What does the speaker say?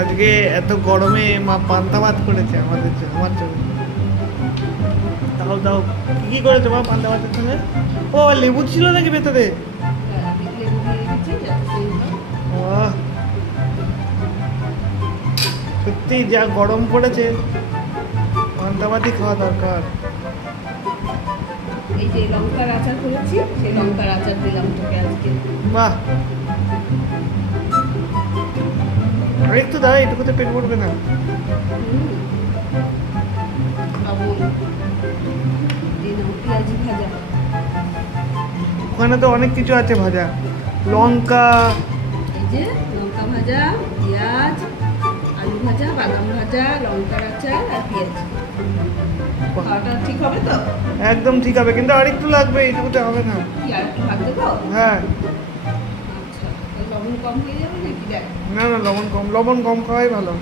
আজকে এত গরমে মা পান্তা ভাত করেছে আমাদের জন্য, আমার জন্য। তাও তাও কি কি করেছে মা পান্তা ভাতের সঙ্গে? ও লেবু ছিল নাকি ভেতরে? বাহ, সত্যি যা গরম পড়েছে পান্তা ভাতই খাওয়া দরকার। এই যে লঙ্কার আচার করেছি, সেই লঙ্কার আচার দিলাম তোকে আজকে। বাহ, আর একটু দাঁড়া, এটুকুতে পেট ভরবে না। লবণ দিলাম, পেঁয়াজি ভাজা। ওখানে তো অনেক কিছু আছে ভাজা, লঙ্কা। এই যে লঙ্কা ভাজা, পেঁয়াজ, আলু ভাজা, বাদাম ভাজা, লঙ্কার আচার আর পেঁয়াজ। খাওয়াটা ঠিক হবে তো? একদম ঠিক হবে, কিন্তু আর একটু লাগবে, এটুকুতে হবে না। কি আর একটু ভাত দেবো? হ্যাঁ। আচ্ছা, লবণ কম হয়ে যাবে নাকি? দেখ, না না, লবণ কম, লবণ কম খাওয়াই ভালো।